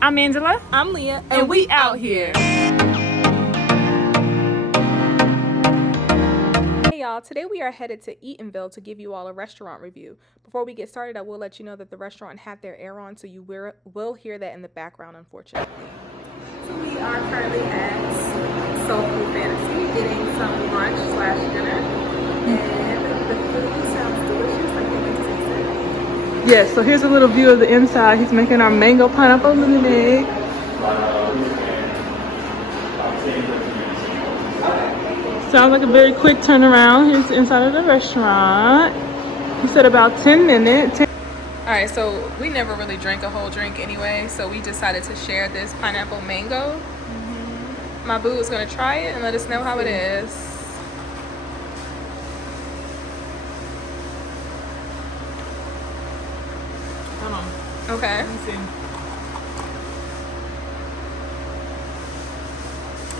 I'm Angela. I'm Leah. And we out here. Hey y'all, today we are headed to Eatonville to give you all a restaurant review. Before we get started, I will let you know that the restaurant had their air on, so you will hear that in the background, unfortunately. So we are currently at Soul Food Fantasy getting some brunch/dinner, and the food sounds delicious. I can't wait to taste it. Yes, so here's a little view of the inside. He's making our mango pineapple lemonade. Sounds like a very quick turnaround. Here's the inside of the restaurant. He said about 10 minutes. Alright, so we never really drank a whole drink anyway, so we decided to share this pineapple mango. My boo is going to try it and let us know how it is. Hold on. Okay. Let me see.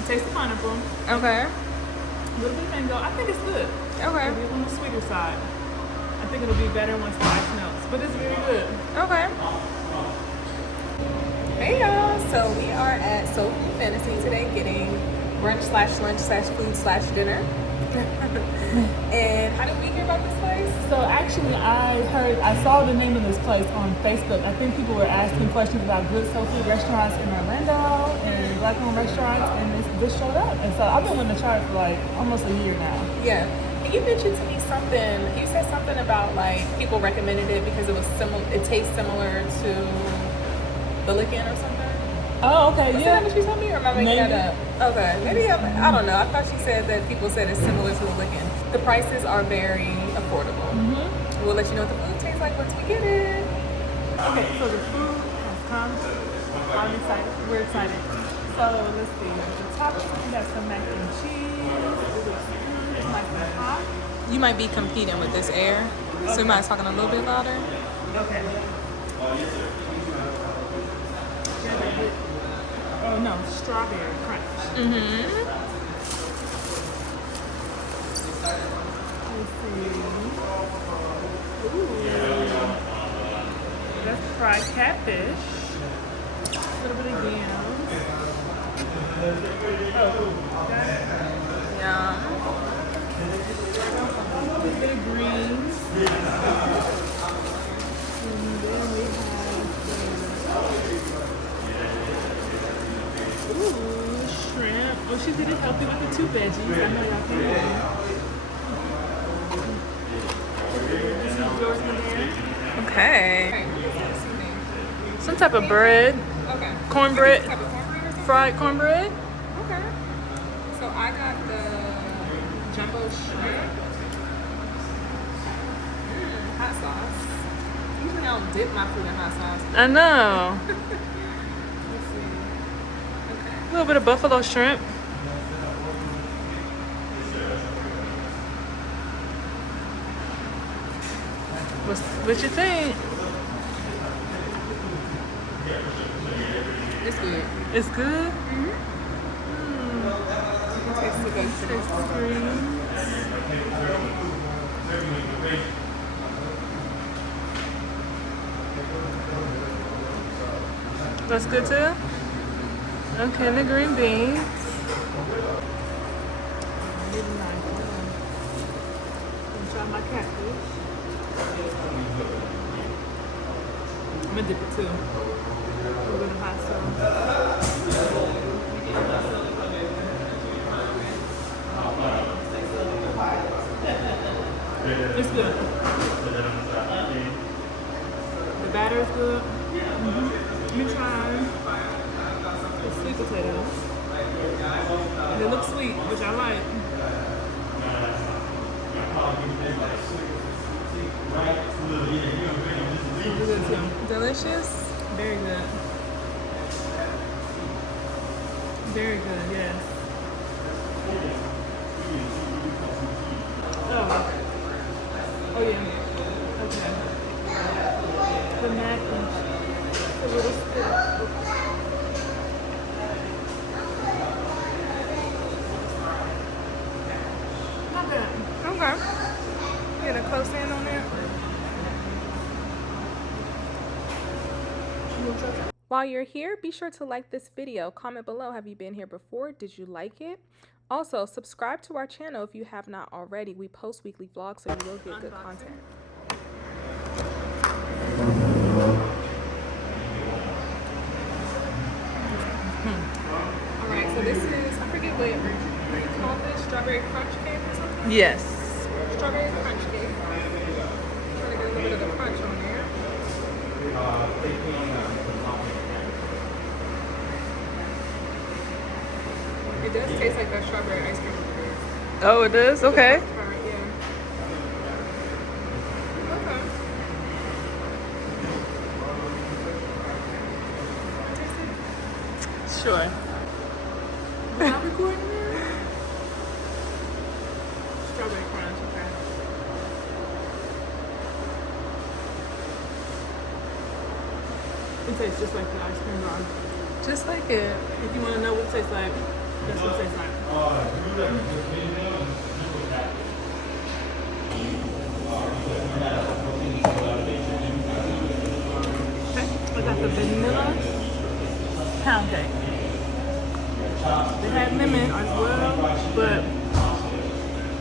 Taste the pineapple. Okay. A little bit of mango. I think it's good. Okay. It'll be on the sweeter side. I think it'll be better once the ice melts, but it's very good. Okay. Hey y'all, so we are at Soul Food Fantasy today getting brunch/lunch/food/dinner. And how did we hear about this place? So actually, I saw the name of this place on Facebook. I think people were asking questions about good soul food restaurants in Orlando and black-owned restaurants, and this showed up. And so I've been wanting to try it for like almost a year now. Yeah. And you mentioned to me something. You said something about like people recommended it because it was similar. It tastes similar to the Lesbian or something. Oh, okay. Was that what she told me, or am I making that up? Okay, maybe I don't know. I thought she said that people said it's similar to the Lesbian. The prices are very affordable. We'll let you know what the food tastes like once we get it. Okay, so the food has come. I'm excited. We're excited. So let's see. The top we got some mac and cheese. It looks good. It's nice and hot. You might be competing with this air, so you might be talking a little bit louder. Okay. Oh no, strawberry crunch. Let's see. Ooh. That's fried catfish. A little bit of yams. Oh, okay. Yeah. A little bit of greens. And then we have ooh, shrimp. Oh, she didn't help you with the 2 veggies. I know y'all can This is yours in there. Okay. Some type of bread. Okay. Cornbread. Type of cornbread or something? Fried cornbread. Okay. So I got the jumbo shrimp. Hot sauce. Usually I don't dip my food in hot sauce. I know. Let's see. Okay. A little bit of buffalo shrimp. What you think? It's good. It's good? It tastes so good. Taste the greens. That's good too? Okay, the green beans. Try my catfish. I'm gonna dip it too. A little bit of hot sauce. It's good. The batter is good. Let me try the sweet potatoes. And they look sweet, which I like. It's good too. Delicious. Very good. Very good, yes. Oh. Oh yeah. Okay. The mac and cheese. A little stiff. Not bad. Okay. Get a close in on there. While you're here, be sure to like this video. Comment below, have you been here before? Did you like it? Also, subscribe to our channel if you have not already. We post weekly vlogs, so you will get good content. Alright, so this is, I forget what you call this, strawberry crunch cake or something? Yes. Strawberry crunch cake. Trying to get a little bit of the crunch on there. It does taste like that strawberry ice cream. Oh, it does? Okay. Yeah. Okay. Sure. Am I recording now? Strawberry crunch, okay. It tastes just like the ice cream bar. Just like it. If you want to know what it tastes like, that's what it tastes like. Okay, we got the vanilla pound cake. They had lemon as well, but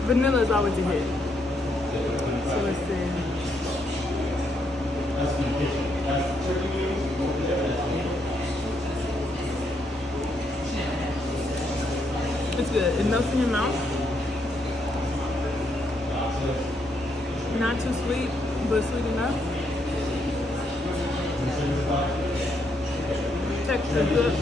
vanilla is always a hit. So let's see. It's good. It melts in your mouth. Not too sweet, but sweet enough. Texture good.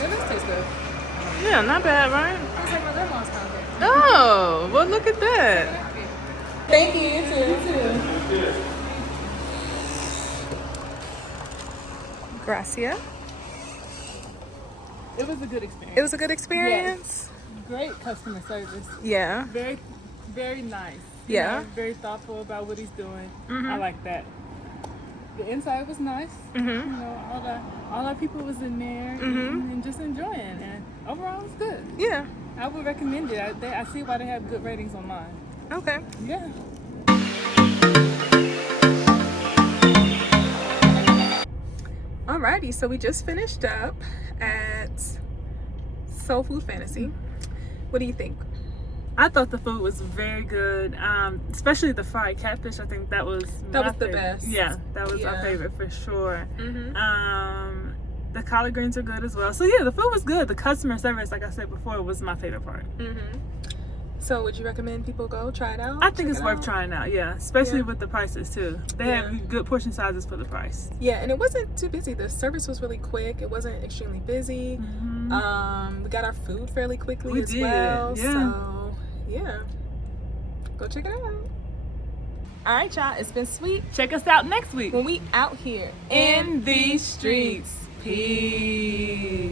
This tastes good. Yeah, not bad, right? Tastes like my grandma's pound cake. Oh, well, look at that. Thank you, you too. Gracia. It was a good experience. It was a good experience. Great customer service. Yeah. Very, very nice. Yeah. You know, very thoughtful about what he's doing. Mhm. I like that. The inside was nice. Mhm. You know, all our people was in there and just enjoying. And overall, it was good. Yeah. I would recommend it. I see why they have good ratings online. Okay. Yeah. Alrighty, so we just finished up at Soul Food Fantasy. What do you think? I thought the food was very good, especially the fried catfish. I think that was That my was the favorite. best. Yeah, that was Yeah. our favorite for sure. Mm-hmm. The collard greens are good as well. So yeah, the food was good. The customer service, like I said before, was my favorite part. Mm-hmm. So would you recommend people go try it out? I think Check it's it worth out? trying out. Yeah, especially Yeah. with the prices too. They Yeah. have good portion sizes for the price. Yeah, and it wasn't too busy. The service was really quick. It wasn't extremely busy. We got our food fairly quickly We as did, well. yeah. So yeah, go check it out. All right, y'all. It's been sweet. Check us out next week When we out here in these streets. Peace.